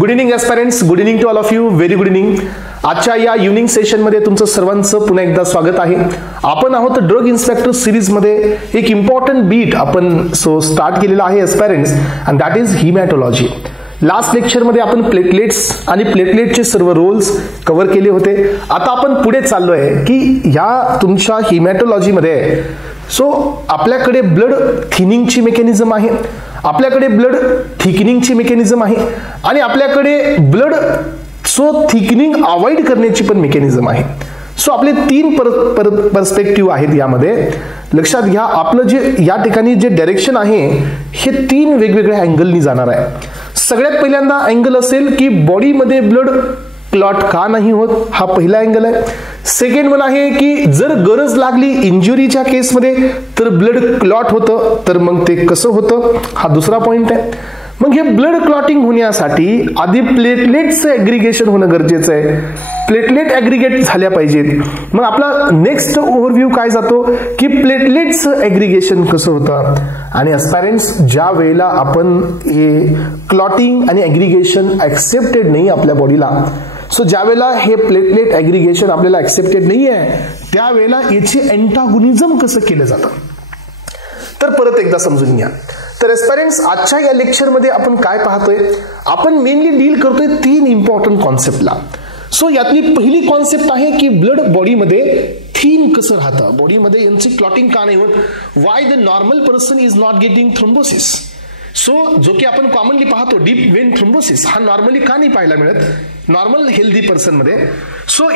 Good evening aspirants, good evening to all of you, very good evening. आजच्या या evening सेशनमध्ये तुमचं सर्वांचं पुन्हा एकदा स्वागत आहे. आपण आहोत ड्रग इन्स्पेक्टर सिरीजमध्ये एक इम्पॉर्टंट बीट आपण स्टार्ट केलेला आहे एस्पायरंट्स, and that is haematology. Last लेक्चरमध्ये आपण प्लेटलेट्स आणि प्लेटलेटचे सर्व रोल्स कव्हर केले होते. आता आपण पुढे चाललोय की या तुमच्या हिमॅटोलॉजीमध्ये आपल्याकडे ब्लड थिनिंगची मेकॅनिझम आहे, आपल्याकडे ब्लड थिकनिंगची मेकॅनिझम आहे आणि आपल्याकडे ब्लड थिकनिंग अवॉइड करण्याची पण मेकॅनिझम आहे. आपले तीन पर्स्पेक्टिव्ह आहेत यामध्ये. लक्षात घ्या, आपलं जे या ठिकाणी जे डायरेक्शन आहे हे तीन वेगवेगळ्या अँगलनी जाणार आहे. सगळ्यात पहिल्यांदा अँगल असेल की बॉडीमध्ये ब्लड क्लॉट का नाही होत, हा पहिला अँगल आहे. सेकंड वन आहे की जर गरज लागली इंजुरीच्या केसमध्ये तर ब्लड क्लॉट होतं, तर मग ते कसं होतं, हा दुसरा पॉइंट आहे. मग हे ब्लड क्लॉटिंग होण्यासाठी आधी प्लेटलेट्सचं ऍग्रिगेशन होणं गरजेचं आहे. प्लेटलेट ऍग्रिगेट झाल्या पाहिजेत. मग आपला नेक्स्ट ओव्हरव्ह्यू काय जातो की प्लेटलेट्सचं ऍग्रिगेशन कसं होतं. आणि एस्पायरंट्स, ज्या वेळेला आपण हे क्लॉटिंग आणि ऍग्रिगेशन ऍक्सेप्टेड नाही आपल्या बॉडीला, ज्या वेळेला हे प्लेटलेट ऍग्रिगेशन आपल्याला ऍक्सेप्टेड नाही आहे, त्यावेळेला याचे अँटागोनिझम कसं केलं जातं, तर परत एकदा समजून घ्या. तर एस्पायरंट्स, आजच्या या लेक्चरमध्ये आपण काय पाहतोय, आपण मेनली डील करतोय तीन इम्पॉर्टंट कॉन्सेप्टला. यातली पहिली कॉन्सेप्ट आहे की ब्लड बॉडीमध्ये थिन कसं राहतं, बॉडीमध्ये यांची क्लॉटिंग का नाही होत, why the normal person is not getting thrombosis. जो की आपण कॉमनली पाहतो डीप वेन थ्रोम्बोसिस, हा नॉर्मली का नाही पाहायला मिळत नॉर्मल हेल्दी पर्सन मध्ये.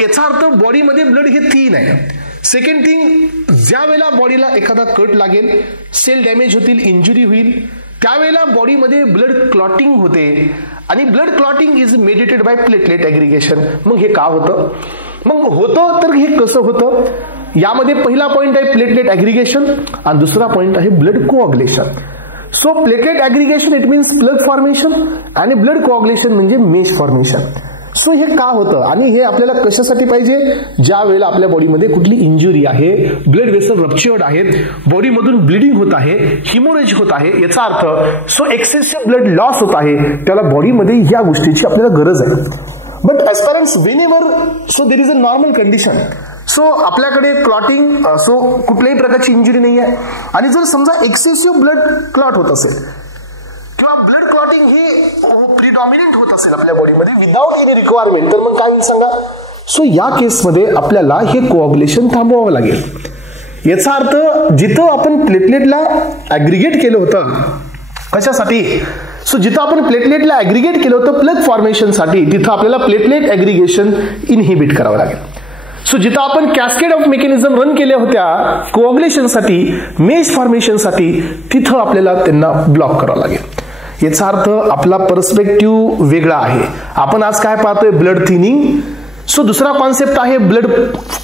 याचा अर्थ बॉडीमध्ये ब्लड हे थिन आहे. सेकंड थिंग, ज्या वेळेला बॉडीला एखादा कट लागेल, सेल डॅमेज होतील, इंजुरी होईल, त्यावेळेला बॉडीमध्ये ब्लड क्लॉटिंग होते आणि blood clotting is mediated by platelet aggregation. मग हे का होतं, मग होतं तर हे कसं होतं, यामध्ये पहिला पॉइंट आहे प्लेटलेट ऍग्रिगेशन आणि दुसरा पॉइंट आहे blood coagulation. Platelet aggregation it means plug formation आणि ब्लड कोऑग्युलेशन म्हणजे मेश फॉर्मेशन. हे का होतं आणि हे आपल्याला कशासाठी पाहिजे, ज्या वेळेला आपल्या बॉडीमध्ये कुठली इंजुरी आहे, ब्लड वेसल रप्चर्ड आहेत, बॉडीमधून ब्लिडिंग होत आहे, हिमोरेज होत आहे, याचा अर्थ एक्सेसिव्ह ब्लड लॉस होत आहे, त्याला बॉडीमध्ये या गोष्टीची आपल्याला गरज आहे. But aspirants, whenever there is a normal condition, आपल्याकडे क्लॉटिंग कुठल्याही प्रकारची इंजुरी नाही आहे आणि जर समजा एक्सेसिव्ह ब्लड क्लॉट होत असेल किंवा ब्लड क्लॉटिंग हे प्रिडॉमिनंट होत असेल आपल्या बॉडीमध्ये विदाउट एनी रिक्वायरमेंट, तर मग काय होईल सांगा. या केसमध्ये आपल्याला हे कोऑग्युलेशन थांबवावं लागेल. याचा अर्थ जिथं आपण प्लेटलेटला ऍग्रिगेट केलं होतं, कशासाठी, जिथं आपण प्लेटलेटला ऍग्रिगेट केलं होतं प्लग फॉर्मेशनसाठी, तिथं आपल्याला प्लेटलेट ऍग्रिगेशन इनहिबिट करावं लागेल. जिथं आपण कॅस्केड ऑफ मेकॅनिझम रन केल्या होत्या कोऑग्युलेशनसाठी, मेश फॉर्मेशनसाठी, तिथं आपल्याला त्यांना ब्लॉक करावं लागेल. याचा अर्थ आपला पर्स्पेक्टिव्ह वेगळा आहे. आपण आज काय पाहतोय, ब्लड थिनिंग. दुसरा कॉन्सेप्ट आहे ब्लड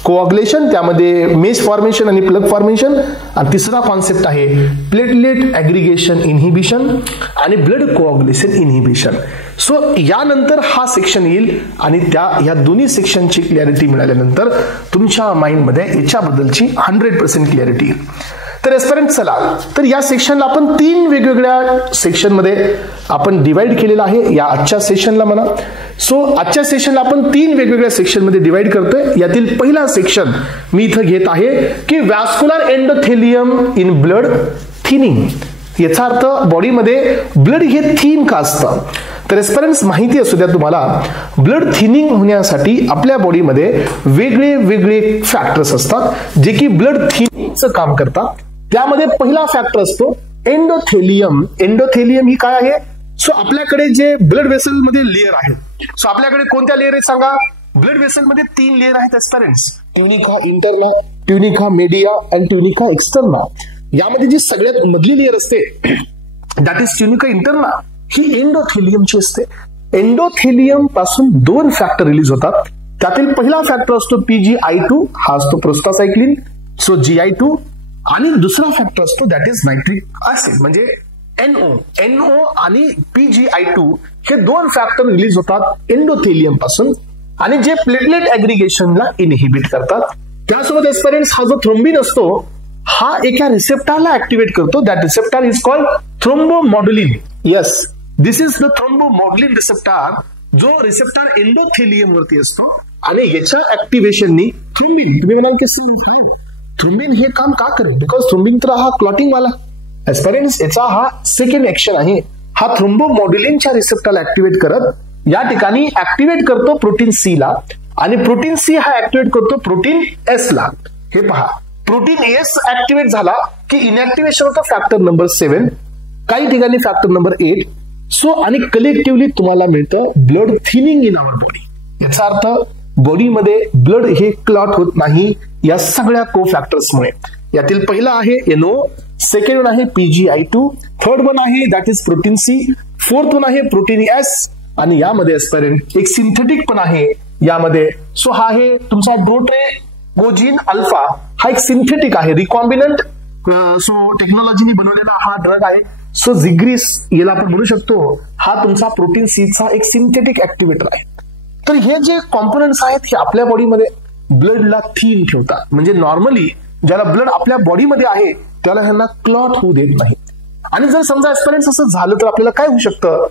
कोऑग्युलेशन, त्यामध्ये मेश फॉर्मेशन आणि प्लग फॉर्मेशन. आणि तिसरा कॉन्सेप्ट आहे प्लेटलेट ऍग्रिगेशन इनहिबिशन आणि ब्लड कोऑग्युलेशन इनहिबिशन. यानंतर हा सेक्शन येईल आणि या दोन्ही सेक्शनची क्लॅरिटी मिळाल्यानंतर तुमच्या माइंडमध्ये याच्याबद्दलची 100% क्लॅरिटी येईल. तर एस्पिरंट, चला तर या सेक्शनला आपण तीन वेगवेगळ्या सेक्शनमध्ये आपण डिवाइड केलेला आहे या आजच्या सेशनला म्हणा. आजच्या सेशनला आपण तीन वेगवेगळ्या सेक्शनमध्ये डिवाइड करतोय. यातील पहिला सेक्शन मी इथं घेत आहे की vascular endothelium in blood thinning. याचा अर्थ बॉडीमध्ये ब्लड हे थिन का असतं. तर एस्पिरंट्स, माहिती असू द्या तुम्हाला, ब्लड थिनिंग होण्यासाठी आपल्या बॉडीमध्ये वेगळे वेगळे फॅक्टर्स असतात जे की ब्लड थिनिंगचं काम करतात. त्यामध्ये पहिला फॅक्टर असतो एंडोथेलियम. एंडोथेलियम ही काय आहे, आपल्याकडे जे ब्लड वेसल मध्ये लेअर आहेत, आपल्याकडे कोणत्या लेअर आहेत सांगा, ब्लड वेसल मध्ये तीन लेअर आहेत एस्पिरंट्स, ट्युनिका इंटरना, ट्युनिका मीडिया आणि ट्युनिका एक्सटर्ना. यामध्ये जी सगळ्यात मधली लेअर असते दॅट इज ट्युनिका इंटरना, ही एंडोथेलियमची असते. एंडोथेलियम पासून दोन फॅक्टर रिलीज होतात. त्यातील पहिला फॅक्टर असतो PGI2, हा असतो प्रोस्टासायक्लिन, GI2. आणि दुसरा फॅक्टर असतो दॅट इज नायट्रिक ऍसिड म्हणजे NO आणि PGI2 हे दोन फॅक्टर रिलीज होतात एंडोथेलियम पासून आणि जे प्लेटलेट ऍग्रिगेशनला इनहिबिट करतात. त्यासोबत एस्पिरंट्स, हा जो थ्रोम्बिन असतो हा एका रिसेप्टरला ऍक्टिव्हेट करतो. That receptor is called thrombomodulin. Yes, this is the thrombomodulin receptor, जो रिसेप्टर एंडोथेलियम वरती असतो आणि याच्या ऍक्टिव्हेशननी थ्रोम्बिन, तुम्ही म्हणाल की थ्रोम्बिन हे काम का करेल, बिकॉज थ्रोम्बिन तर हा क्लॉटिंग वाला एस्पेरेंट्स, याचा हा सेकंड ऍक्शन आहे. हा थ्रोम्बोमॉड्युलिनच्या रिसेप्टरला ऍक्टिव्हेट करत या ठिकाणी ऍक्टिव्हेट करतो प्रोटीन सी ला, आणि प्रोटीन सी हा ऍक्टिव्हेट करतो प्रोटीन एस ला. हे पहा, प्रोटीन एस ऍक्टिव्हेट झाला की इनऍक्टिव्हेशन होतं फॅक्टर नंबर 7, काही ठिकाणी फॅक्टर नंबर 8. सो आणि कलेक्टिव्हली तुम्हाला मिळतं blood thinning in our body. याचा अर्थ बॉडीमध्ये ब्लड हे क्लॉट होत नाही या सगळ्या को फॅक्टर्समुळे. यातील पहिला आहे NO, सेकंड वन आहे PgI2, थर्ड वन आहे that is protein C, fourth one आहे प्रोटीन एस, आणि यामध्ये एस्पेरेंट एक सिंथेटिक पण आहे यामध्ये. सो हा आहे तुमचा ड्रोट्रेगोजिन अल्फा, हा एक सिंथेटिक आहे, रिकॉम्बिनंट सो टेक्नॉलॉजीने बनवलेला हा ड्रग आहे. सो झिग्रीस याला आपण म्हणू शकतो, हा तुमचा प्रोटीन सीचा एक सिंथेटिक ऍक्टिव्हेटर आहे. तर हे जे कॉम्पोनंट्स आहेत हे आपल्या बॉडीमध्ये ब्लडला थिन ठेवतात. म्हणजे नॉर्मली ज्याला ब्लड आपल्या बॉडीमध्ये आहे त्याला ह्यांना क्लॉट होऊ देत नाही. आणि जर समजा एक्सपिरियन्स असं झालं तर आपल्याला काय होऊ शकतं,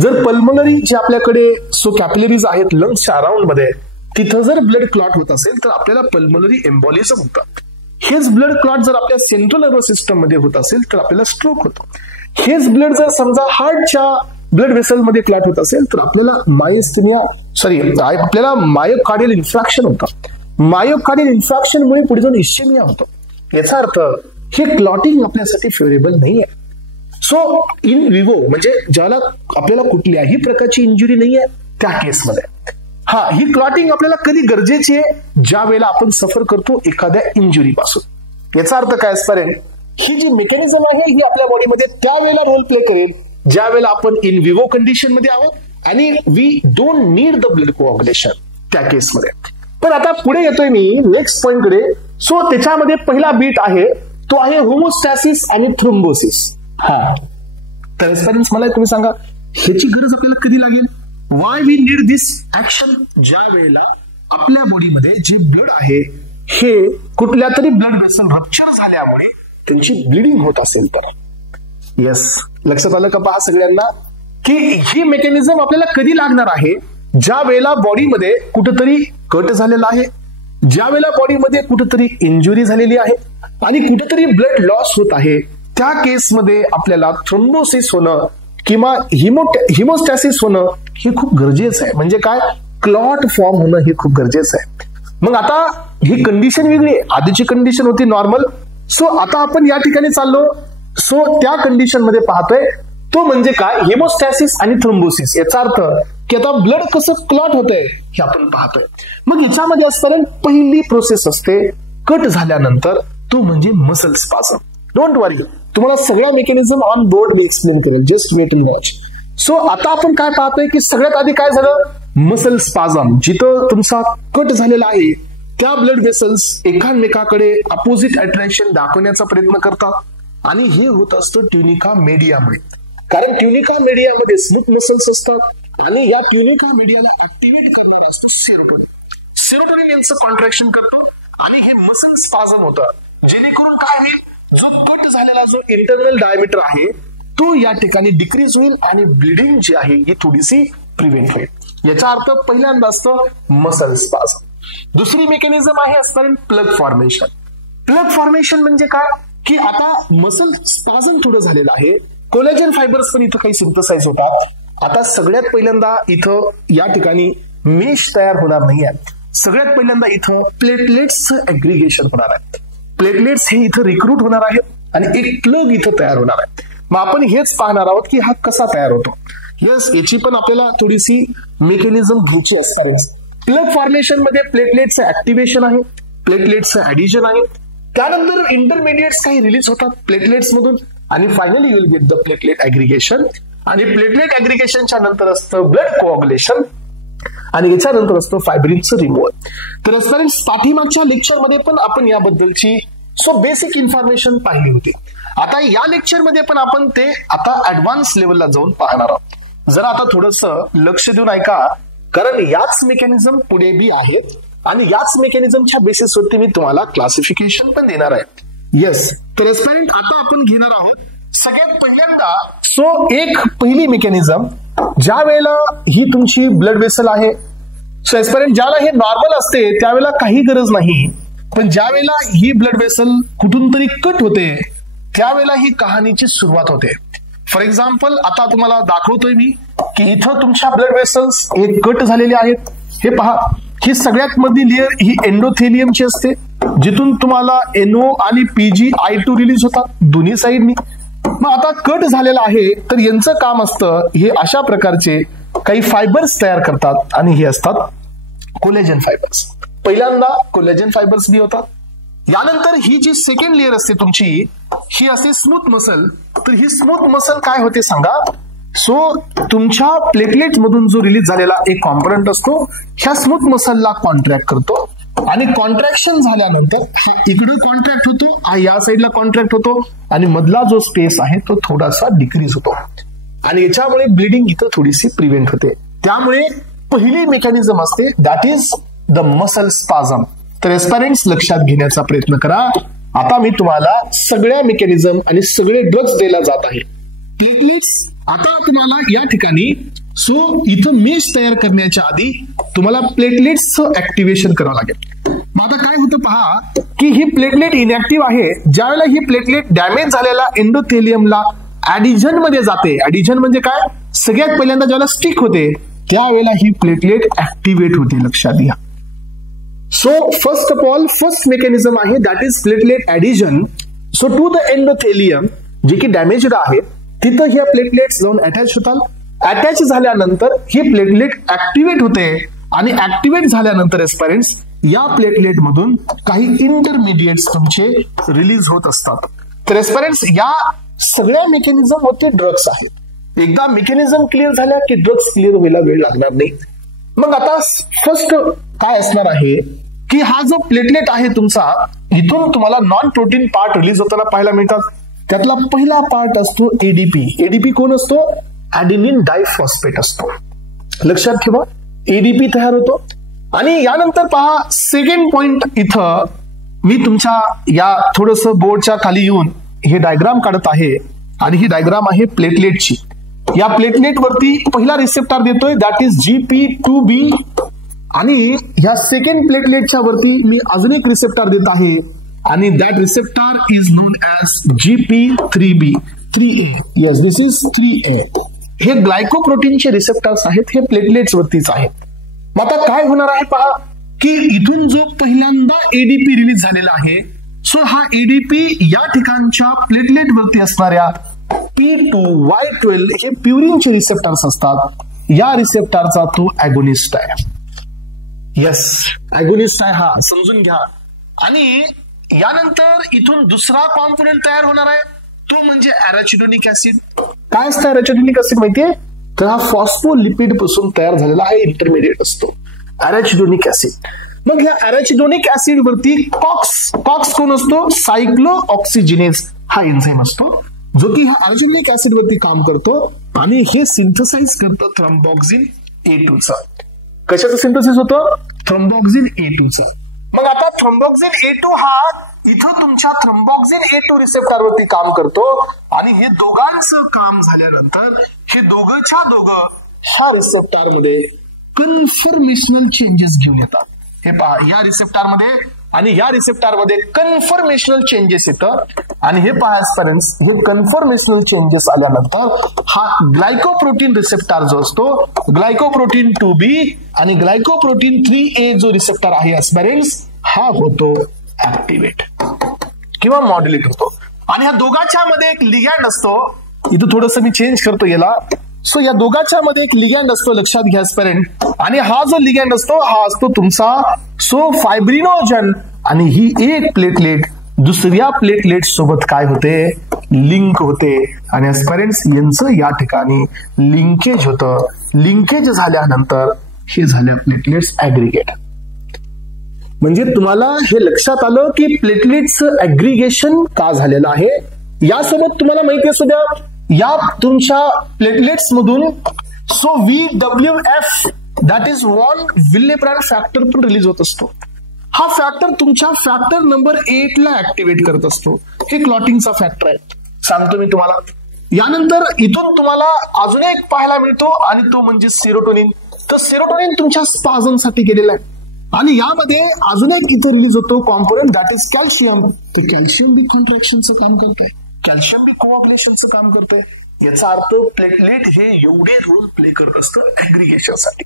जर पल्मोनरी जे आपल्याकडे सो कॅपिलरीज आहेत लंग्सच्या अराउंड मध्ये, तिथं जर ब्लड क्लॉट होत असेल तर आपल्याला पल्मोनरी एम्बॉलिझम होतं. हेच ब्लड क्लॉट जर आपल्या सेंट्रल नर्वस सिस्टम मध्ये होत असेल तर आपल्याला स्ट्रोक होतो. हेच ब्लड जर समजा हार्टच्या ब्लड वेसल मध्ये क्लॉट होत असेल तर आपल्याला आपल्याला मायोकार्डियल इन्फ्रॅक्शन होतं. मायोकार्डियल इन्फ्रॅक्शनमुळे पुढे जाऊन इस्चेमिया होतो. याचा अर्थ हे क्लॉटिंग आपल्यासाठी फेवरेबल नाही आहे. सो इन विवो म्हणजे ज्याला आपल्याला कुठल्याही प्रकारची इंजुरी नाही आहे त्या केसमध्ये ही क्लॉटिंग आपल्याला कधी गरजेची आहे, ज्या वेळेला आपण सफर करतो एखाद्या इंजुरी पासून. याचा अर्थ काय असणार, ही जी मेकॅनिझम आहे ही आपल्या बॉडीमध्ये त्यावेळेला रोल प्ले करेल ज्या वेळेला आपण इन विवो कंडिशन मध्ये आहोत आणि we don't need the blood coagulation त्या केसमध्ये. पण आता पुढे येतोय मी नेक्स्ट पॉइंट कडे. सो त्याच्यामध्ये पहिला बीट आहे तो आहे होमोस्टॅसिस आणि थ्रोम्बोसिस. तर एक्सपिरियन्स मला तुम्ही सांगा, ह्याची गरज आपल्याला कधी लागेल, why we need this action, ज्या वेळेला आपल्या बॉडीमध्ये जे ब्लड आहे हे कुठल्या तरी ब्लड वेसल रप्चर झाल्यामुळे त्यांची ब्लिडिंग होत असेल तर. येस, लक्षात आलं का पहा सगळ्यांना, की ही मेकॅनिझम आपल्याला कधी लागणार आहे, ज्या वेळेला बॉडीमध्ये कुठेतरी कट झालेला आहे, ज्या वेळेला बॉडीमध्ये कुठेतरी इंजुरी झालेली आहे आणि कुठेतरी ब्लड लॉस होत आहे, त्या केसमध्ये आपल्याला थ्रोम्बोसिस होणं किंवा हिमोस्टॅसिस होणं हे खूप गरजेचं आहे. म्हणजे काय, क्लॉट फॉर्म होणं हे खूप गरजेचं आहे. मग आता ही कंडिशन वेगळी आहे, आधीची कंडिशन होती नॉर्मल. सो आता आपण या ठिकाणी चाललो, सो त्या कंडिशन मध्ये पाहतोय तो म्हणजे काय, हिमोस्टॅसिस आणि थ्रोम्बोसिस. याचा अर्थ की आता ब्लड कसं क्लॉट होतंय हे आपण पाहतोय. मग याच्यामध्ये असताना पहिली प्रोसेस असते कट झाल्यानंतर, तो म्हणजे मसल स्पाझम. डोंट वरी, तुम्हाला सगळ्या मेकॅनिझम ऑन बोर्ड मी एक्सप्लेन करेल, just wait and watch. So आता आपण काय पाहतोय की सगळ्यात आधी काय झालं, मसल स्पाझम. जिथं तुमचा कट झालेला आहे त्या ब्लड वेसल्स एकामेकाकडे अपोजिट अट्रॅक्शन दाखवण्याचा प्रयत्न करतात आणि हे होत असतं ट्युनिका मीडियामुळे. कारण ट्युनिका मीडियामध्ये स्मूथ मसल्स असतात आणि या ट्युनिका मीडियाला ऍक्टिव्हेट करणारा असतो सेरोटोनिन. सेरोटोनिन यांचं कॉन्ट्रॅक्शन करतो आणि हे मसल स्पाझम होतं, जेणेकरून काय होईल, जो कट झालेला जो इंटरनल डायमीटर आहे तो या ठिकाणी डिक्रीज होईल आणि ब्लिडिंग जी आहे ही थोडीशी प्रिव्हेंट होईल. याचा अर्थ पहिल्यांदा असतं मसल स्पाझम. दुसरी मेकॅनिझम आहे असतं प्लग फॉर्मेशन. प्लग फॉर्मेशन म्हणजे काय, की आता मसल स्पाझम थोडं झालेलं आहे, कोलेजन फायबर्स पण इथं काही सिंथसाइज होतात. आता सगळ्यात पहिल्यांदा इथं या ठिकाणी मेश तयार होणार नाही आहे, सगळ्यात पहिल्यांदा इथं प्लेटलेट्सचं ऍग्रिगेशन होणार आहे. प्लेटलेट्स हे इथं रिक्रूट होणार आहेत आणि एक प्लग इथं तयार होणार आहे. मग आपण हेच पाहणार आहोत की हा कसा तयार होतो. येस, याची पण आपल्याला थोडीशी मेकॅनिझम घ्यायची असणार. प्लग फॉर्मेशन मध्ये प्लेटलेटचं ऍक्टिव्हेशन आहे, प्लेटलेटचं ऍडिशन आहे, त्यानंतर इंटरमिडिएट्स काही रिलीज होतात प्लेटलेट्स मधून आणि finally you will get the platelet aggregation. आणि प्लेटलेट ऍग्रिगेशनच्या नंतर असतं ब्लड कोऑग्युलेशन आणि याच्यानंतर असतं फायब्रिनचं रिमूव्हल. तर पाठीमागच्या लेक्चर मध्ये पण आपण याबद्दलची बेसिक इन्फॉर्मेशन पाहिली होती. आता या लेक्चर मध्ये पण आपण ते आता ऍडव्हान्स लेवलला जाऊन पाहणार आहोत. जरा आता थोडंसं लक्ष देऊन ऐका, कारण याच मेकॅनिझम पुढे बी आहेत आणि याच मेकॅनिझमच्या बेसिसवरती मी तुम्हाला क्लासिफिकेशन पण देणार आहे. येस, तर आता आपण घेणार आहोत सगळ्यात पहिल्यांदा सो एक पहिली मेकॅनिझम, ज्या वेळेला ही तुमची ब्लड वेसल आहे, सो एस्पिरंट ज्याला हे नॉर्मल असते त्यावेळेला काही गरज नाही, पण ज्या वेळेला ही ब्लड वेसल कुठून तरी कट होते त्यावेळेला ही कहाणीची सुरुवात होते. फॉर एक्झाम्पल आता तुम्हाला दाखवतोय मी की इथं तुमच्या ब्लड वेसल्स हे कट झालेले आहेत. हे पहा, ही सगळ्यात मधली लेअर ही एंडोथेलियमची असते, जिथून तुम्हाला NO आणि PgI2 रिलीज होतात दोन्ही साईडनी. मग आता कट झालेला आहे तर यांचं काम असतं हे अशा प्रकारचे काही फायबर्स तयार करतात आणि हे असतात कोलेजन फायबर्स. पहिल्यांदा कोलेजन फायबर्स बी होतात. यानंतर ही जी सेकंड लेअर असते तुमची ही असते स्मूथ मसल. तर ही स्मूथ मसल काय होते सांगा. सो तुमच्या प्लेटलेट मधून जो रिलीज झालेला एक कॉम्पोनंट असतो ह्या स्मूथ मसलला कॉन्ट्रॅक्ट करतो आणि कॉन्ट्रॅक्शन झाल्यानंतर हा इकडे कॉन्ट्रॅक्ट होतो, हा या साईडला कॉन्ट्रॅक्ट होतो आणि मधला जो स्पेस आहे तो थोडासा डिक्रीज होतो आणि याच्यामुळे ब्लिडिंग इथं थोडीशी प्रिव्हेंट होते. त्यामुळे पहिली मेकॅनिझम असते दॅट इज द मसल स्पाझम. तर एस्पिरंट्स लक्षात घेण्याचा प्रयत्न करा. आता मी तुम्हाला सगळ्या मेकॅनिझम आणि सगळे ड्रग्ज द्यायला जात आहे. प्लेटलेट्स, आता तुम्हाला या ठिकाणी सो इथं मेश तयार करण्याच्या आधी तुम्हाला प्लेटलेट्सचं ऍक्टिव्हेशन करावं लागेल. मग आता काय होतं पहा की ही प्लेटलेट इनॅक्टिव्ह आहे. ज्यावेळेला ही प्लेटलेट डॅमेज झालेला एंडोथेलियमला ऍडिजन मध्ये जाते. ऍडिजन म्हणजे काय, सगळ्यात पहिल्यांदा ज्याला स्टिक होते त्यावेळेला ही प्लेटलेट ऍक्टिव्हेट होते. लक्षात घ्या. So first of all first mechanism आहे that is platelet adhesion. So to the endothelium जे की डॅमेज्ड आहे तिथं ह्या प्लेटलेट्स जाऊन अटॅच होतात. अटॅच झाल्यानंतर ही प्लेटलेट ऍक्टिव्हेट होते आणि ऍक्टिव्हेट झाल्यानंतर एस्पिरंट्स या प्लेटलेट मधून काही इंटरमिडिएट्स तुमचे रिलीज होत असतात. तर एस्पिरंट्स या सगळ्या मेकॅनिझम होते ड्रग्स आहेत. एकदा मेकॅनिझम क्लिअर झाल्या की ड्रग्स क्लिअर व्हायला वेळ लागणार नाही. मग आता फर्स्ट काय असणार आहे की हा जो प्लेटलेट आहे तुमचा, इथून तुम्हाला नॉन प्रोटीन पार्ट रिलीज होताना पाहायला मिळतात. त्यातला पहिला पार्ट असतो एडीपी. एडीपी कोण असतो, ऍडेनिन डायफॉस्फेट असतो. लक्षात ठेवा, एडीपी तयार होतो. आणि यानंतर पहा सेकंड पॉइंट, इथं मी तुमच्या या थोडस बोर्डच्या खाली येऊन हे डायग्राम काढत आहे आणि ही डायग्राम आहे प्लेटलेटची. या प्लेटलेट वरती पहिला रिसेप्टर देतोय दॅट इज GP2B आणि ह्या सेकंड प्लेटलेटच्या वरती मी अजून एक रिसेप्टर देत आहे आणि that receptor is non as GP3B 3A. Yes, this is 3A. हे ग्लायकोप्रोटीनचे रिसेप्टर्स आहेत, हे प्लेटलेट्स वरतीच आहेत. मग आता काय होणार आहे पहा की इथून जो पहिल्यांदा एडीपी रिलीज झालेला आहे, सो हा एडीपी या ठिकाणच्या प्लेटलेट वरती असणाऱ्या P2Y12 हे प्युरिनचे रिसेप्टर्स असतात. या रिसेप्टरचा तो ऍगोनिस्ट आहे. येस, ऍगोनिस्ट आहे हा, समजून घ्या. आणि यानंतर इथून दुसरा कॉम्पोनंट तयार होणार आहे, तो म्हणजे ऍराचिडोनिक ऍसिड. काय असतं ऍराचिडोनिक ऍसिड माहितीये, तर हा फॉस्फोलिपिड पासून तयार झालेला आहे इंटरमिडिएट असतो ऍराचिडोनिक ऍसिड. मग ह्या ऍराचिडोनिक ऍसिड वरती कॉक्स कोण असतो, सायक्लोऑक्सिजिनेज हा एन्झाइम असतो जो की हा ऍराचिडोनिक ऍसिड वरती काम करतो आणि हे सिंथसाइज करतं थ्रोम्बोक्सिन A2 चा. कशाचं सिंथसिस होतं, थ्रोम्बोक्सिन A2 चा. मग आता थ्रोम्बोक्सिन A2 हा इथं तुमच्या थ्रोम्बोक्सिन A2 रिसेप्टर वरती काम करतो आणि हे दोघांचं काम झाल्यानंतर हे दोघंच्या दोघं ह्या रिसेप्टर मध्ये कन्फर्मेशनल चेंजेस घेऊन येतात. हे पहा, या रिसेप्टर मध्ये आणि या रिसेप्टर मध्ये कन्फर्मेशनल चेंजेस येतात आणि हे पहा एस्पिरंट्स, हे कन्फर्मेशनल चेंजेस आल्यानंतर हा ग्लायकोप्रोटीन रिसेप्टर जो असतो, ग्लायकोप्रोटीन 2B आणि ग्लायकोप्रोटीन 3A जो रिसेप्टर आहे एस्पिरंट्स, हा होतो ऍक्टिव्हेट किंवा मॉड्युलेट होतो. आणि ह्या दोघांच्या मध्ये एक लिगॅंड असतो. इथं थोडस मी चेंज करतो याला. सो या दोघांच्या मध्ये एक लिगॅंड असतो, लक्षात घ्या एस्पिरंट. आणि हा जो लिगॅंड असतो हा असतो तुमचा सो फायब्रिनोजन. आणि ही एक प्लेटलेट दुसऱ्या प्लेटलेट सोबत काय होते, लिंक होते. आणि एस्पिरंट्स यांचं या ठिकाणी लिंकेज होतं. लिंकेज झाल्यानंतर हे झाल्या प्लेटलेट्स ऍग्रिगेट. म्हणजे तुम्हाला हे लक्षात आलं की प्लेटलेट्सचं ऍग्रिगेशन का झालेलं आहे. यासोबत तुम्हाला माहिती असू द्या, या तुमच्या प्लेटलेट्स मधून so VWF that is von Willebrand factor पण रिलीज होत असतो. हा फॅक्टर तुमच्या फॅक्टर नंबर 8 ला ऍक्टिव्हेट करत असतो. हे क्लॉटिंगचा फॅक्टर आहे, सांगतो मी तुम्हाला. यानंतर इथून तुम्हाला अजून एक पाहायला मिळतो आणि तो म्हणजे सेरोटोनिन. तर सेरोटोनिन तुमच्या स्पाझमसाठी गेलेला आहे आणि यामध्ये अजून एक इथं रिलीज होतो कॉम्पोनंट दॅट इज कॅल्शियम. तर कॅल्शियम बी कॉन्ट्रॅक्शनचं काम करतंय, कॅल्शियम बी कोऑग्युलेशनचं काम करतंय. याचा अर्थ प्लेटलेट हे एवढे रोल प्ले करत असतं ऍग्रिगेशनसाठी.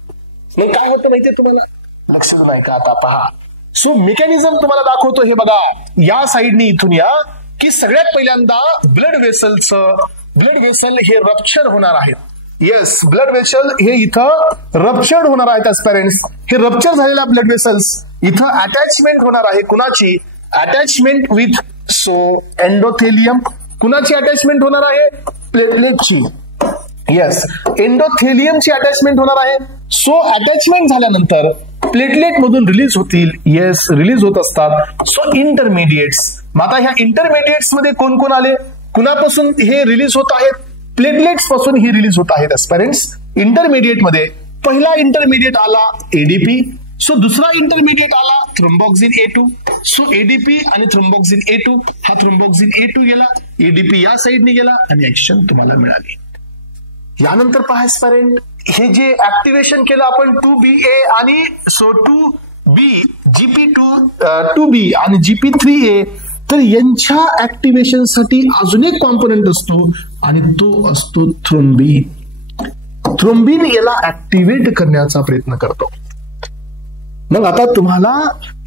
मग काय होतं माहितीये तुम्हाला, लक्ष नाही का आता पहा. सो मेकॅनिझम तुम्हाला दाखवतो हे बघा, या साईडनी इथून या की सगळ्यात पहिल्यांदा ब्लड वेसल हे रप्चर होणार आहे. येस, ब्लड वेसल हे इथं रप्चर्ड होणार आहेत ऍस्पिरंट्स. हे रप्चर झालेल्या ब्लड वेसल्स इथं अटॅचमेंट होणार आहे. कुणाची अटॅचमेंट विथ सो एंडोथेलियम. कुणाची अटॅचमेंट होणार आहे, प्लेटलेटची. येस, एंडोथेलियमची अटॅचमेंट होणार आहे. सो अटॅचमेंट झाल्यानंतर प्लेटलेट मधून रिलीज होतील. येस, रिलीज होत असतात. सो इंटरमिडिएट्स. मग आता ह्या इंटरमिडिएट्स मध्ये कोण कोण आले, कुणापासून हे रिलीज होत आहेत, प्लेटलेट्स पासून ही रिलीज होत आहेत ऍस्पिरंट्स. इंटरमिडिएट मध्ये पहिला इंटरमिडिएट आला एडीपी. सो दुसरा इंटरमिडिएट आला थ्रोम्बोक्सिन A2. सो एडीपी आणि थ्रोम्बोक्सिन A2, हा थ्रोम्बोक्सिन A2 गेला, एडीपी या साईडने गेला आणि ऍक्शन तुम्हाला मिळाली. यानंतर पहा ऍस्पिरंट, हे जे ऍक्टिव्हेशन केलं आपण 2BA आणि सो 2B, GP2B आणि GP3A, तर यांच्या ऍक्टिव्हेशन साठी अजून एक कॉम्पोनंट असतो आणि तो असतो थ्रोम्बिन. थ्रोम्बिन याला ऍक्टिव्हेट करण्याचा प्रयत्न करतो. मग आता तुम्हाला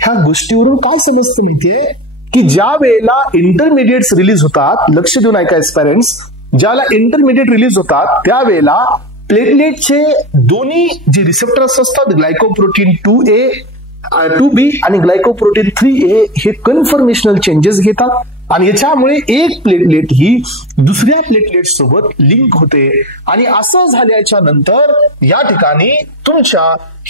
ह्या गोष्टीवरून काय समजतं माहितीये की ज्या वेळेला इंटरमिडिएट्स रिलीज होतात, लक्ष देऊन ऐका ऍस्पिरंट्स, ज्याला इंटरमिडिएट रिलीज होतात त्यावेळेला प्लेटलेटचे दोन्ही जे रिसेप्टर्स असतात, ग्लायकोप्रोटीन 2B आणि ग्लायकोप्रोटीन 3A, हे कन्फर्मेशनल चेंजेस घेतात आणि याच्यामुळे एक प्लेटलेट ही दुसऱ्या प्लेटलेट सोबत लिंक होते आणि असं झाल्याच्या नंतर या ठिकाणी तुमच्या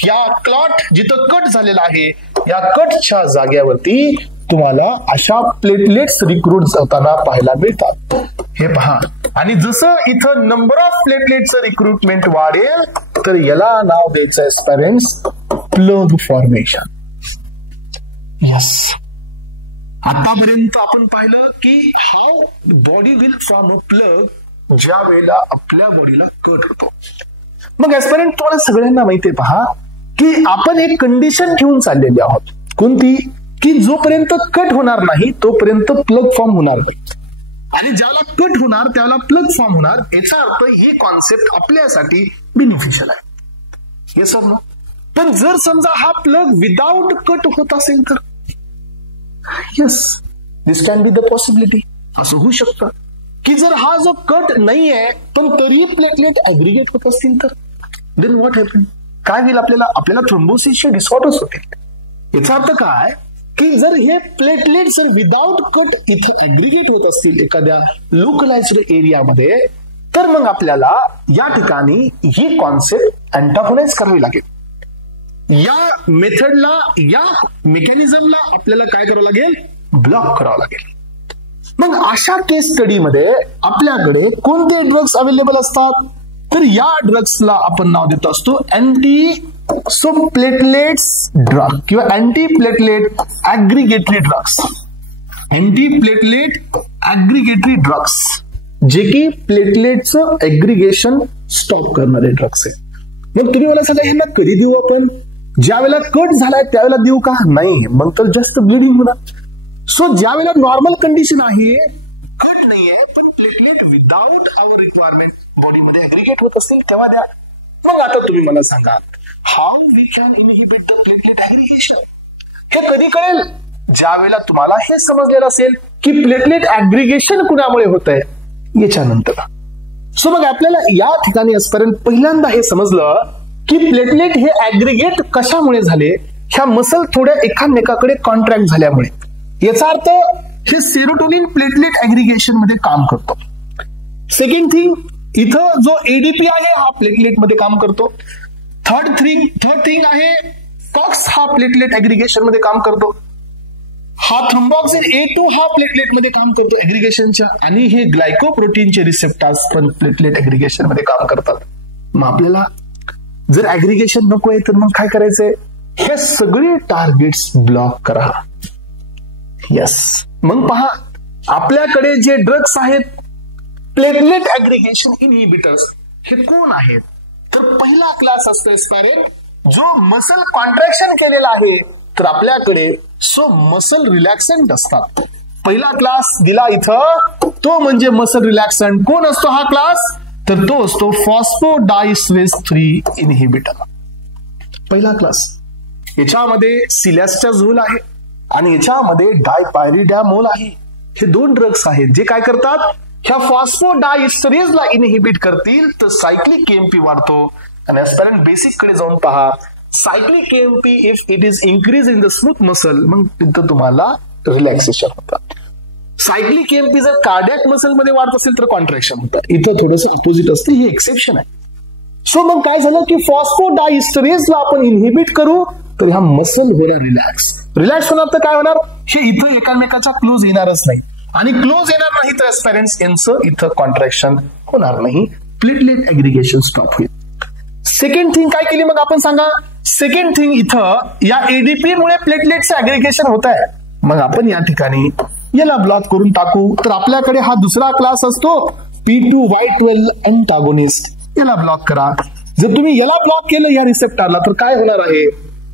या क्लॉट जिथं कट झालेला आहे, या कटच्या जाग्यावरती तुम्हाला अशा प्लेटलेट्स रिक्रूट होताना पाहायला मिळतात. हे पहा, आणि जसं इथं नंबर ऑफ प्लेटलेटचं रिक्रुटमेंट वाढेल तर याला नाव द्यायचं ऍस्पिरंट्स प्लग फॉर्मेशन. यस, आतापर्यंत आपण पाहिलं की how body will form a plug ज्या वेळेला आपल्या बॉडीला कट होतो. मग ऍस्पिरंट तुम्हाला सगळ्यांना माहितीये पहा की आपण एक कंडिशन ठेवून चाललेली आहोत. कोणती, की जोपर्यंत कट होणार नाही तोपर्यंत प्लग फॉर्म होणार नाही आणि ज्याला कट होणार त्याला प्लग फॉर्म होणार. याचा अर्थ ही कॉन्सेप्ट आपल्यासाठी बेनिफिशियल आहे. Yes or no. पण जर समजा हा प्लग विदाउट कट होत असेल तर yes, this can be the possibility. असं होऊ शकतं की जर हा जो कट नाहीये पण तरी प्लेटलेट ऍग्रिगेट होत असतील तर देन व्हॉट हॅपन, काय होईल, आपल्याला थ्रोम्बोसिसचे डिसऑर्डर्स होतील. याचा अर्थ काय की जर हे प्लेटलेट जर विदाउट कट इथं ऍग्रिगेट होत असतील एखाद्या लोकलाइज्ड एरियामध्ये, तर मग आपल्याला या ठिकाणी ही कॉन्सेप्ट अँटागोनाइज करावी लागेल. या मेथडला, या मेकॅनिझमला आपल्याला काय करावं लागेल, ब्लॉक करावं लागेल. मग अशा केस स्टडीमध्ये आपल्याकडे कोणते ड्रग्स अवेलेबल असतात, तर या ड्रग्सला आपण नाव देत असतो अँटी प्लेटलेट्स ड्रग किंवा anti platelet aggregatory drugs. Anti platelet aggregatory drugs जे की प्लेटलेटचं ऍग्रिगेशन स्टॉप करणारे ड्रग्स आहे. मग तुम्ही मला सांगा ह्यांना कधी देऊ आपण, ज्या वेळेला कट झालाय त्यावेळेला देऊ का, नाही, मग तर जास्त ब्लिडिंग होणार. सो ज्या वेळेला नॉर्मल कंडिशन आहे, कट नाहीये पण प्लेटलेट विदाउट आवर रिक्वायरमेंट बॉडीमध्ये ऍग्रिगेट होत असतील तेव्हा द्या. मग आता तुम्ही मला सांगा how we can inhibit the platelet aggregation. हे कधी कळेल, ज्या वेळेला तुम्हाला हे समजलेलं असेल की प्लेटलेट ऍग्रिगेशन कुणामुळे होत आहे याच्यानंतर. सो मग आपल्याला या ठिकाणी आजपर्यंत पहिल्यांदा हे समजलं की प्लेटलेट हे ऍग्रिगेट कशामुळे झाले, ह्या मसल थोड्या एकामेकाकडे कॉन्ट्रॅक्ट झाल्यामुळे. याचा अर्थ हे सेरोटोनिन प्लेटलेट ऍग्रिगेशन मध्ये काम करतो. सेकंड थिंग, इथं जो एडीपी आहे हा प्लेटलेट मध्ये काम करतो. थर्ड थिंग आहे कॉक्स हा प्लेटलेट ऍग्रिगेशन मध्ये काम करतो. हा थ्रोम्बोक्सिन A2 हा प्लेटलेट मध्ये काम करतो ऍग्रिगेशनच्या, आणि हे ग्लायकोप्रोटीनचे रिसेप्टर्स पण प्लेटलेट ऍग्रिगेशन मध्ये काम करतात. मग आपल्याला जर ऍग्रिगेशन नको आहे तर मग काय करायचंय, हे सगळे टार्गेट्स ब्लॉक करा. येस, मग पहा आपल्याकडे जे ड्रग्स आहेत प्लेटलेट ऍग्रिगेशन इनहिबिटर्स हे कोण आहेत? तर पहिला क्लास असतो एस्पायरेंट जो मसल कॉन्ट्रॅक्शन केलेला आहे, तर आपल्याकडे मसल रिलॅक्संट असतात. पहिला क्लास दिला इथं तो म्हणजे मसल रिलॅक्संट. कोण असतो हा क्लास? तर तो असतो फॉस्फोडायस्ट्रेस 3 इनहिबिटर. पहिला क्लास. याच्यामध्ये सिलॅस्टाझोल आहे आणि याच्यामध्ये डायपायरिडॅमोल आहे. हे दोन ड्रग्स आहेत जे काय करतात, ह्या फॉस्फोडायस्टरेजला इनहिबिट करतील तर सायक्लिक केएमपी वाढतो. आणि एस्पायरंट बेसिक कडे जाऊन पहा, cyclic KMP if it is increase in the smooth muscle, मग तिथं तुम्हाला रिलॅक्सेशन होतं. सायक्लिक केएमपी जर कार्डियक मसल मध्ये वाढत असेल तर कॉन्ट्रॅक्शन होतं. इथं थोडंसं अपोजिट असते, हे एक्सेप्शन आहे. मग काय झालं की फॉस्फोडायस्टरेजला आपण इनहिबिट करू तर ह्या मसल होणार रिलॅक्स होणार. तर काय होणार, हे इथं एकामेकाच्या क्लोज येणारच नाही आणि क्लोज येणार नाही तर एस्पायरेंट्स यांचं इथं कॉन्ट्रॅक्शन होणार नाही, प्लेटलेट ऍग्रिगेशन स्टॉप होईल. सेकंड थिंग काय केली मग आपण सांगा. सेकंड थिंग इथं या एडीपी मुळे प्लेटलेटचं ऍग्रिगेशन होत आहे. मग आपण या ठिकाणी याला ब्लॉक करून टाकू. तर आपल्याकडे हा दुसरा क्लास असतो P2Y12 अँटागोनिस्ट. याला ब्लॉक करा. जर तुम्ही याला ब्लॉक केलं या रिसेप्टरला तर काय होणार आहे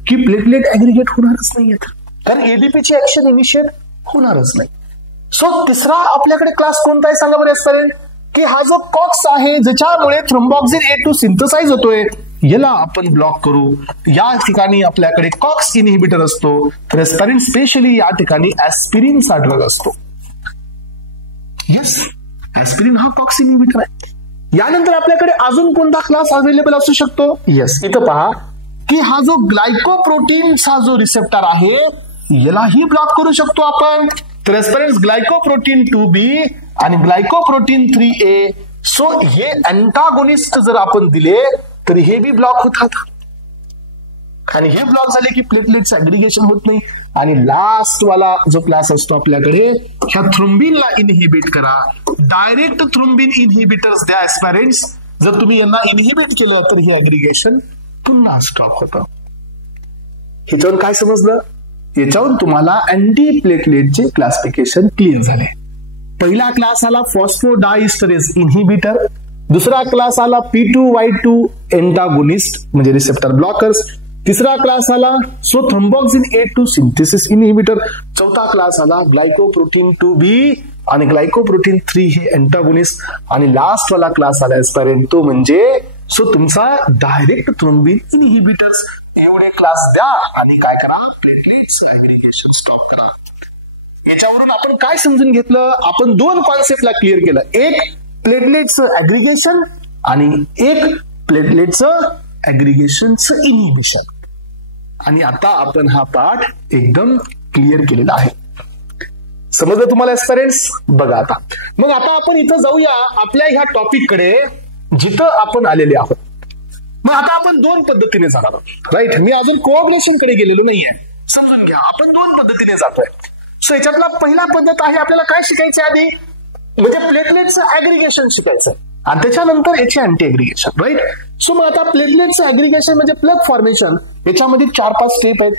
की प्लेटलेट ऍग्रिगेट होणारच नाही, कारण एडीपीची ऍक्शन इनिशिएट होणारच नाही. तिसरा आपल्याकडे क्लास कोणता आहे सांगा बरं एस्पायरेंट, की हा जो कॉक्स आहे ज्याच्यामुळे थ्रोम्बॉक्सिन A2 सिंथसाइज होतोय, याला आपण ब्लॉक करू. या ठिकाणी आपल्याकडे कॉक्स इनहिबिटर असतो. तर एस्पायरेंट स्पेशली या ठिकाणी ऍस्पिरिनचा ड्रग असतो. येस, ऍस्पिरिन हा कॉक्स इनहिबिटर आहे. यानंतर आपल्याकडे अजून कोणता क्लास अवेलेबल असू शकतो? येस, इथं पहा की हा जो ग्लायकोप्रोटीनचा जो रिसेप्टर आहे यालाही ब्लॉक करू शकतो आपण. तर एस्पायरेंट्स ग्लायकोप्रोटीन 2B आणि ग्लायकोप्रोटीन 3A. हे अँटागोनिस्ट जर आपण दिले तर हे बी ब्लॉक होतात आणि हे ब्लॉक झाले की प्लेटलेट्स ऍग्रिगेशन होत नाही. आणि लास्ट वाला जो क्लास असतो आपल्याकडे, ह्या थ्रोम्बिनला इनहिबिट करा. डायरेक्ट थ्रोम्बिन इनहिबिटर्स द्या एस्पायरेंट्स. जर तुम्ही यांना इनहिबिट केलं तर हे ऍग्रिगेशन पुन्हा स्टॉप होतं. ह्याच्यावर काय समजलं? याच्यावरून तुम्हाला अँटी प्लेटलेटचे क्लासिफिकेशन क्लिअर झाले. पहिला क्लास आला फॉस्फोडायस्टरेज इनहिबिटर, दुसरा क्लास आला P2Y2 एंटागोनिस्ट म्हणजे रिसेप्टर ब्लॉकर्स, तिसरा क्लास आला थ्रोम्बॉक्सिन A2 सिंथेसिस इनहिबिटर, चौथा क्लास आला ग्लायकोप्रोटीन 2B आणि ग्लायकोप्रोटीन 3 हे एंटागोनिस्ट, आणि लास्ट वाला क्लास आला एस्पायरेंट तो म्हणजे तुमचा डायरेक्ट थ्रोम्बिन इनहिबिटर्स. एवढे क्लास द्या आणि काय करा, प्लेटलेट्स ऍग्रिगेशन स्टॉप करा. याच्यावरून आपण काय समजून घेतलं? आपण दोन कॉन्सेप्टला क्लिअर केलं, एक प्लेटलेट्सचं ऍग्रिगेशन आणि एक प्लेटलेट्सचं ऍग्रिगेशनचं इनहिबिशन. आणि आता आपण हा पार्ट एकदम क्लिअर केलेला आहे. समजलं तुम्हाला एस्पायरेंट्स? बघा आता मग आता आपण इथं जाऊया आपल्या ह्या टॉपिक कडे जिथं आपण आलेले आहोत. मग आता आपण दोन पद्धतीने जाणार आहोत, राईट. मी अजून कोऑर्डिनेशन कडे गेलेलो नाहीये, समजून घ्या. आपण दोन पद्धतीने जातोय. याच्यातला पहिला पद्धत आहे आपल्याला काय शिकायचं आधी, म्हणजे प्लेटलेटचं ऍग्रिगेशन शिकायचं आणि त्याच्यानंतर याचे अँटी ऍग्रिगेशन, राईट. मग आता प्लेटलेटचं ऍग्रिगेशन म्हणजे प्लग फॉर्मेशन. याच्यामध्ये 4-5 स्टेप आहेत.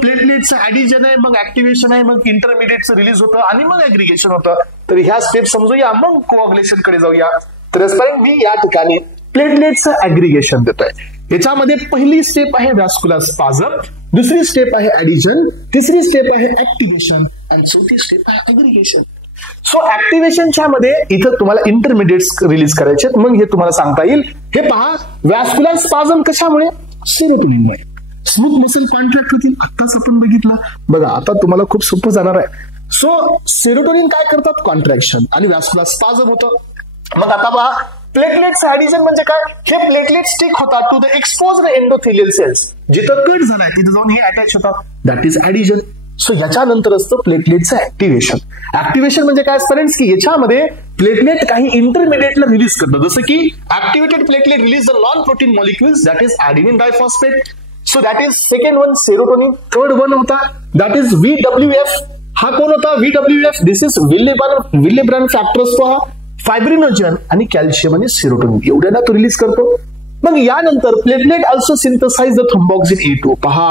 प्लेटलेटचं ऍडिजन आहे, मग ऍक्टिव्हेशन आहे, मग इंटरमिडिएटचं रिलीज होतं आणि मग ऍग्रिगेशन होतं. तर ह्या स्टेप समजूया, मग कोऑग्युलेशन कडे जाऊया. तर मी या ठिकाणी प्लेटलेटचं ऍग्रिगेशन देतोय. याच्यामध्ये पहिली स्टेप आहे व्हॅस्क्युलर स्पाझम, दुसरी स्टेप आहे ऍडिजन, तिसरी स्टेप आहे ऍक्टिव्हेशन आणि चौथी स्टेप आहे ऍग्रिगेशन. ऍक्टिव्हेशनच्या मध्ये इथं तुम्हाला इंटरमिडिएट्स रिलीज करायचे, मग हे तुम्हाला सांगता येईल. हे पहा, व्हॅस्क्युलर स्पाझम कशामुळे? सेरोटोनिनमुळे. स्मूथ मसल कॉन्ट्रॅक्ट होतील, आत्ताच आपण बघितलं. बघा आता तुम्हाला खूप सोपं जाणार आहे. सेरोटोनिन काय करतात? कॉन्ट्रॅक्शन, आणि व्हॅस्क्युलर स्पाझम होतं. मग आता पहा, प्लेटलेट्स ऍडिजन म्हणजे काय? हे प्लेटलेट स्टिक होतात to the exposed endothelial cells. जिथं कट झालाय तिथे जाऊन हे अटॅच होतात, दॅट इज ऍडिजन. याच्यानंतर असतं प्लेटलेटचं ऍक्टिव्हेशन. ऍक्टिव्हेशन म्हणजे काय फ्रेंड्स, की याच्यामध्ये प्लेटलेट काही इंटरमिडिएटला रिलीज करतं, जसं की activated platelet release the non protein molecules that is adenine diphosphate. That is second one serotonin. Third one होता दॅट इज VWF. हा कोण होता? VWF this is Willebrand factor असतो हा. फायब्रिनोजन आणि कॅल्शियम आणि सेरोटोनिन एवढ्याला तो रिलीज करतो. मग यानंतर platelet also synthesise the thromboxane A2. पहा,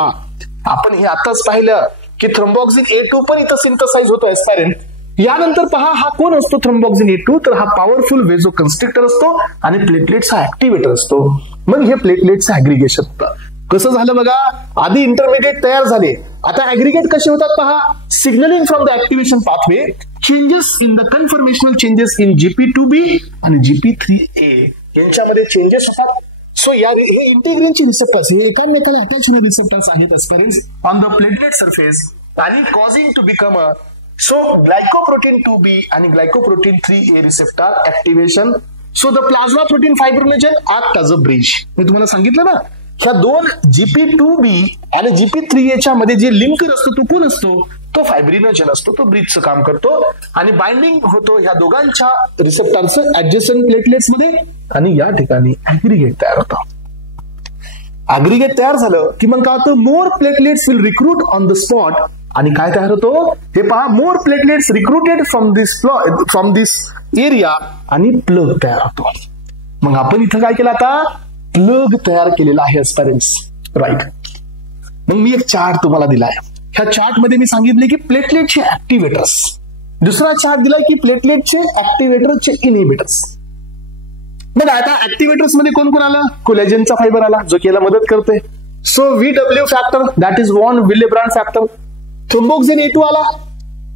आपण हे आताच पाहिलं की थ्रोम्बॉक्सिन A2 पण इथं सिंथसाइज होतो एस्पायरेंट. यानंतर पहा हा कोण असतो थ्रोम्बोक्सिन A2, तर हा पॉवरफुल वेझो कन्स्ट्रिक्टर असतो आणि प्लेटलेट्सचा ऍक्टिव्हेटर असतो. मग हे प्लेटलेट्सचं ऍग्रिगेशन होतं. कसं झालं बघा, आधी इंटरमिडिएट तयार झाले, आता ऍग्रिगेट कसे होतात पहा. Signalling from the activation pathway, changes in the conformational changes in GP2B आणि GP3A यांच्यामध्ये चेंजेस होतात. सो या हे इंटिग्रिनचे रिसेप्टर्स, हे एकामेकाला अटॅच होणारे रिसेप्टर्स आहेत aspirants on the platelet surface आणि causing to become a glycoprotein 2B आणि glycoprotein 3A receptor activation. So the plasma protein fibrinogen act as a bridge. मी तुम्हाला सांगितलं ना, ह्या दोन GP2B आणि GP3A च्या मध्ये जे लिंकर असतो तो कोण असतो, तो फायब्रिनोजन असतो, तो ब्रिजचं काम करतो आणि बाइंडिंग होतो ह्या दोघांच्या रिसेप्टरचं ऍडजस्टंट प्लेटलेट्स मध्ये आणि या ठिकाणी ऍग्रिगेट तयार होतं. ऍग्रिगेट तयार झालं की मग काय होतं, more platelets will recruit on the spot आणि काय तयार होतो हे पहा, more platelets recruited from this area आणि प्लग तयार होतो. मग आपण इथं काय केलं, आता प्लग तयार केलेला आहे एस्पेरेंट्स, राईट. मग मी एक चार्ट तुम्हाला दिलाय. ह्या चार्ट मध्ये मी सांगितले की प्लेटलेटचे ऍक्टिव्हेटर्स, दुसरा चार्ट दिलाय की प्लेटलेटचे ऍक्टिव्हेटरचे इनहिबिटर्स. मग आता ऍक्टिव्हेटर्स मध्ये कोण कोण आलं, कोलेजनचा फायबर आला जो की याला मदत करते. So VW factor, that is von Willebrand factor. Thromboxane A2 आला,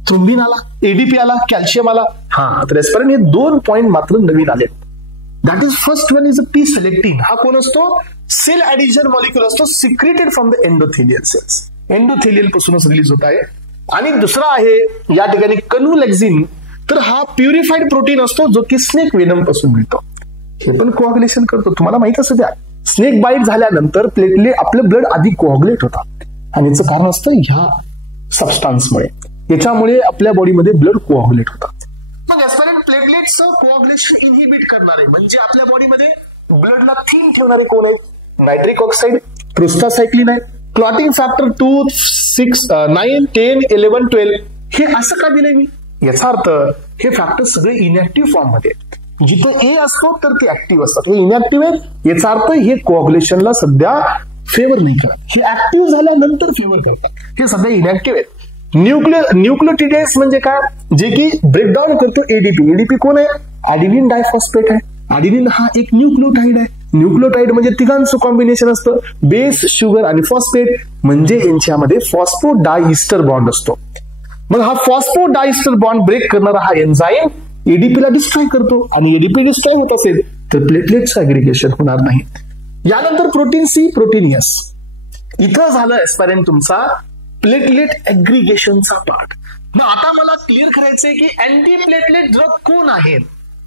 थ्रोम्बिन आला, ADP आला, कॅल्शियम आला. हा तर एस्पेरेंट हे 2 पॉइंट मात्र नवीन आले. That is first one is a P selectin. हा कोण असतो, सेल ऍडिशन मॉलिक्युल असतो, secreted from the endothelial cells, endothelial पासूनच रिलीज होत आहे. आणि दुसरा आहे या ठिकाणी कन्व्हलेक्सिन. तर हा प्युरिफाईड प्रोटीन असतो जो की स्नेक वेनम पासून मिळतो. हे पण कोऑग्युलेशन करतो, तुम्हाला माहित असं द्या. स्नेक बाईट झाल्यानंतर प्लेटलेट आपलं ब्लड आधी कोऑग्युलेट होतात आणि याचं कारण असतं ह्या सबस्टान्समुळे, याच्यामुळे आपल्या बॉडीमध्ये ब्लड कोऑग्युलेट होतात. मग एस्पेरेंट प्लेटलेट्सचं कोऑग्युलेशन इनहिबिट करणारे म्हणजे आपल्या बॉडीमध्ये ब्लडला थिन ठेवणारे कोण आहेत, नायट्रिक ऑक्साईड, प्रोस्टासायक्लिन आहे, क्लॉटिंग फॅक्टर 2, 6, 9, 10, 11, 12. हे असं का दिलंय मी, याचा अर्थ हे फॅक्टर सगळे इनॅक्टिव्ह फॉर्म मध्ये आहेत. जिथे A असतो तर ते ऍक्टिव्ह असतात, हे इनॅक्टिव्ह आहेत, याचा अर्थ हे कोऑग्युलेशनला सध्या फेवर नाही करत, हे ऍक्टिव्ह झाल्यानंतर फेवर करतात, हे सध्या इनॅक्टिव्ह आहेत. न्यूक्लियोटिडेज म्हणजे काय, जे की ब्रेकडाऊन करतो ADP कोण आहे, ऍडिनिन डायफॉस्फेट आहे. ऍडिनिन हा एक न्यूक्लियोटाइड आहे. न्यूक्लियोटाइड म्हणजे तिघांचं कॉम्बिनेशन असतं, बेस, शुगर आणि फॉस्फेट, म्हणजे यांच्यामध्ये फॉस्फोडायइस्टर बॉन्ड असतो. मग हा फॉस्फोडायइस्टर बॉन्ड ब्रेक करणारा हा एन्झाईम ADP ला डिस्ट्रॉय करतो आणि ADP डिस्ट्रॉय होत असेल तर प्लेटलेट्सचं ऍग्रिगेशन होणार नाही. यानंतर प्रोटीन C, प्रोटीन S. इथं झालं एस्पेरेंट तुमचा प्लेटलेट ऍग्रिगेशनचा पार्ट. मग आता मला क्लिअर करायचंय की अँटी प्लेटलेट ड्रग कोण आहेत.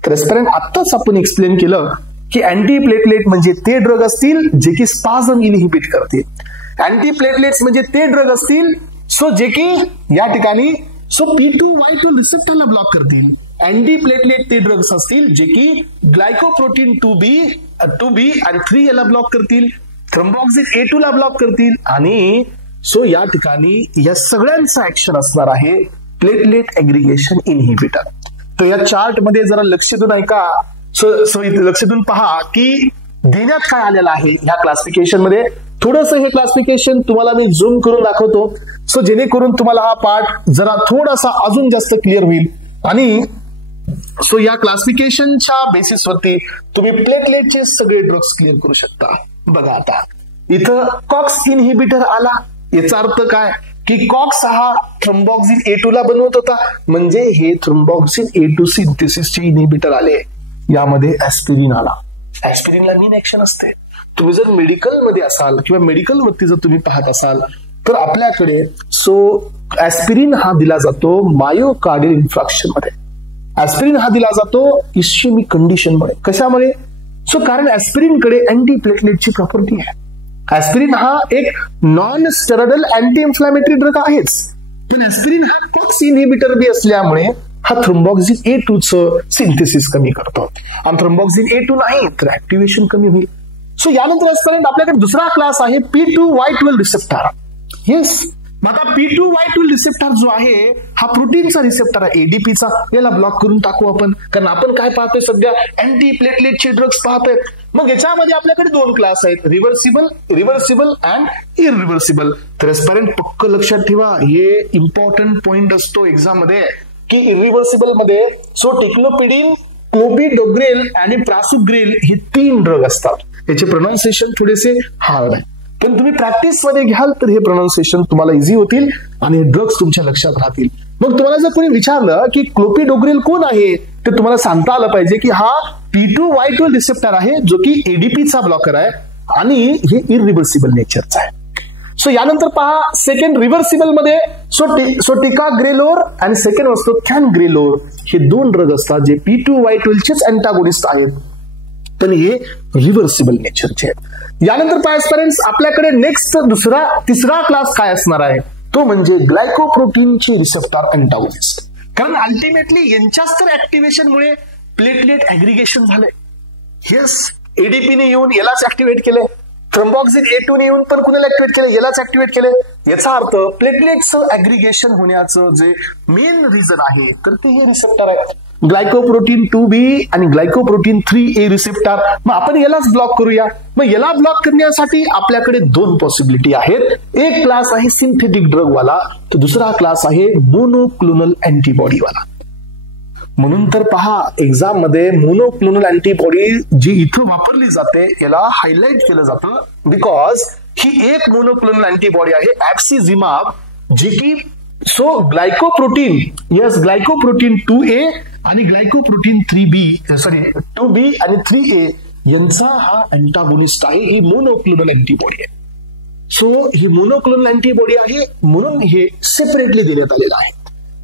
तर एस्पेरेंट आत्ताच आपण एक्सप्लेन केलं की अँटी प्लेटलेट म्हणजे ते ड्रग असतील जे की स्पाझम इनहिबिट करतील. अँटी प्लेटलेट्स म्हणजे ते ड्रग असतील जे की या ठिकाणी P2Y12 रिसेप्टरला ब्लॉक करतील. अँटी प्लेटलेट ते ड्रग्स असतील जे की ग्लायकोप्रोटीन 2B आणि 3A ला ब्लॉक करतील, थ्रोम्बोक्सिन A2 ला ब्लॉक करतील आणि या ठिकाणी या सगळ्यांचा ऍक्शन असणार आहे प्लेटलेट ऍग्रिगेशन इनहिबिटर. तर या चार्ट मध्ये जरा लक्ष देऊन ऐका, लक्ष देऊन पहा की देण्यात काय आलेलं आहे ह्या क्लासिफिकेशन मध्ये. थोडंसं हे क्लासिफिकेशन तुम्हाला मी झूम करून दाखवतो जेणेकरून तुम्हाला हा पार्ट जरा थोडासा अजून जास्त क्लिअर होईल. आणि या क्लासिफिकेशनच्या बेसिसवरती तुम्ही प्लेटलेटचे सगळे ड्रग्स क्लिअर करू शकता. बघा आता इथं कॉक्स इनहिबिटर आला, याचा अर्थ काय की कॉक्स हा थ्रोम्बोक्सिन A2 ला बनवत होता, म्हणजे हे थ्रोम्बोक्सिन A2 सिंथेसिसचे इनहिबिटर आले. यामध्ये ऍस्पिरिन आला, ऍस्पिरिनला मीन ऍक्शन असते. तुम्ही जर मेडिकल मध्ये असाल किंवा मेडिकल वरती जर तुम्ही पाहत असाल तर आपल्याकडे ऍस्पिरिन हा दिला जातो मायोकार्डियल इन्फ्रॅक्शन मध्ये. ऍस्पिरिन हा दिला जातो इस्केमिक कंडिशन मध्ये. कशामुळे? कारण ऍस्पिरिन कडे अँटी प्लेटलेटची प्रॉपर्टी आहे. ऍस्पिरिन हा एक non steroidal anti inflammatory drug आहेच, पण ऍस्पिरिन हा कॉक्स इनहिबिटर बी असल्यामुळे हा थ्रोम्बोक्सिन A2 चं सिंथेसिस कमी करतो आणि थ्रोम्बोक्सिन A2 नाही तर ऍक्टिव्हेशन कमी होईल. यानंतर ऍस्पिरिन आपल्याकडे दुसरा क्लास आहे P2Y12 रिसेप्टर. येस, आता P2Y12 रिसेप्टर जो आहे हा प्रोटीनचा रिसेप्टर आहे ADPचा. याला ब्लॉक करून टाकू आपण, कारण आपण काय पाहतोय सध्या अँटी प्लेटलेटचे ड्रग्स पाहतोय. मग याच्यामध्ये आपल्याकडे 2 क्लास आहेत, रिव्हर्सिबल अँड इरिव्हर्सिबल. तर एस्पेरेंट पक्क लक्षात ठेवा, हे इम्पॉर्टंट पॉइंट असतो एक्झाम मध्ये. की इरिव्हर्सिबल मध्ये सो टिक्लोपिडिन, क्लोपिडोग्रेल आणि प्रासुग्रेल हे 3 ड्रग असतात. याचे प्रोनाउन्सिएशन थोडेसे हार्ड आहे, पण तुम्ही प्रॅक्टिस मध्ये घ्याल तर हे प्रोनाउन्सिएशन तुम्हाला इझी होतील आणि हे ड्रग्स तुमच्या लक्षात राहतील. मग तुम्हाला जर कोणी विचारलं की क्लोपिडोग्रेल कोण आहे, तर तुम्हाला सांगता आलं पाहिजे की हा P2Y12 रिसेप्टर आहे, जो की एडीपीचा ब्लॉकर आहे आणि हे इरिव्हर्सिबल नेचरचा आहे. सो यानंतर पहा सेकंड रिव्हर्सिबल मध्ये सो टिकाग्रेलोर आणि सेकंड असतो कॅनग्रेलोर. हे 2 ड्रग असतात जे P2Y12 चेच अँटागोनिस्ट आहेत, पण हे रिव्हर्सिबल नेचरचे आहेत. यानंतर पहा स्टुडंट्स, आपल्याकडे नेक्स्ट तिसरा क्लास काय असणार आहे, तो म्हणजे ग्लायकोप्रोटीनचे रिसेप्टर अँटागोनिस्ट. कारण अल्टिमेटली यांच्याच तर ऍक्टिव्हेशनमुळे प्लेटलेट ऍग्रिगेशन झालंय. येस, एडीपीने येऊन यालाच ऍक्टिव्हेट केलंय, थ्रोम्बॉक्सिन A2 ने येऊन पण कुणाला ऍक्टिव्हेट केलं, यालाच ऍक्टिव्हेट केलंय. याचा अर्थ प्लेटलेटचं ऍग्रिगेशन होण्याचं जे मेन रिझन आहे तर ते हे रिसेप्टर आहे, ग्लायकोप्रोटीन 2B आणि ग्लायकोप्रोटीन 3A रिसेप्टर. मग आपण यालाच ब्लॉक करूया. मग याला ब्लॉक करण्यासाठी आपल्याकडे 2 पॉसिबिलिटी आहेत. एक क्लास आहे सिंथेटिक ड्रग वाला, तर दुसरा क्लास आहे मोनोक्लोनल अँटीबॉडी वाला. म्हणून तर पहा एक्झाम मध्ये मोनोक्लोनल अँटीबॉडी जी इथं वापरली जाते याला हायलाइट केलं जातं, बिकॉज ही एक मोनोक्लोनल अँटीबॉडी आहे ऍप्सिझिमाब, जी की so glycoprotein, yes glycoprotein 2A आणि ग्लायकोप्रोटीन 2B आणि 3A यांचा हा अँटागोनिस्ट आहे. ही मोनोक्लोनल अँटीबॉडी आहे. सो ही मोनोक्लोनल अँटीबॉडी आहे म्हणून हे सेपरेटली देण्यात आलेलं आहे.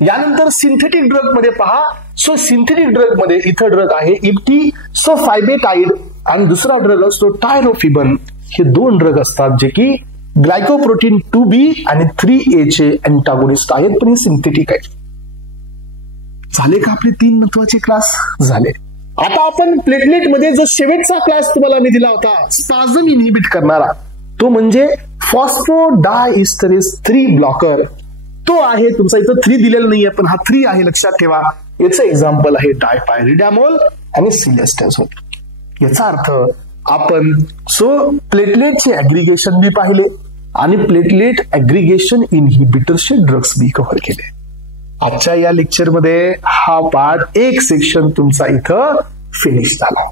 यानंतर सिंथेटिक ड्रग मध्ये पहा, सो सिंथेटिक ड्रग मध्ये इथं ड्रग आहे इप्टिसोफायबेटाइड आणि दुसरा ड्रग असतो टायरोफिबन. हे 2 ड्रग असतात जे की ग्लायकोप्रोटीन 2B आणि 3A चे अँटागोनिस्ट आहेत, पण हे सिंथेटिक आहे. झाले का आपले 3 महत्वाचे क्लास? झाले. आता आपण प्लेटलेट मध्ये जो शेवटचा क्लास तुम्हाला मी दिला होता स्पाझम इनहिबिट करणारा, तो म्हणजे फॉस्फोडायइस्टरेज 3 ब्लॉकर. तो आहे तुमचा, इथं 3 दिलेला नाहीये पण हा 3 आहे, लक्षात ठेवा. याचं एक्झाम्पल आहे डायपायरिडामोल आणि सिलेस्टेझोल. याचा अर्थ आपण प्लेटलेटचे ऍग्रिगेशन बी पाहिले आणि प्लेटलेट ऍग्रिगेशन इनहिबिटर्सचे ड्रग्स बी कव्हर केले. आजच्या या लेक्चरमध्ये हा पार्ट 1 सेक्शन तुमचा इथं फिनिश झाला.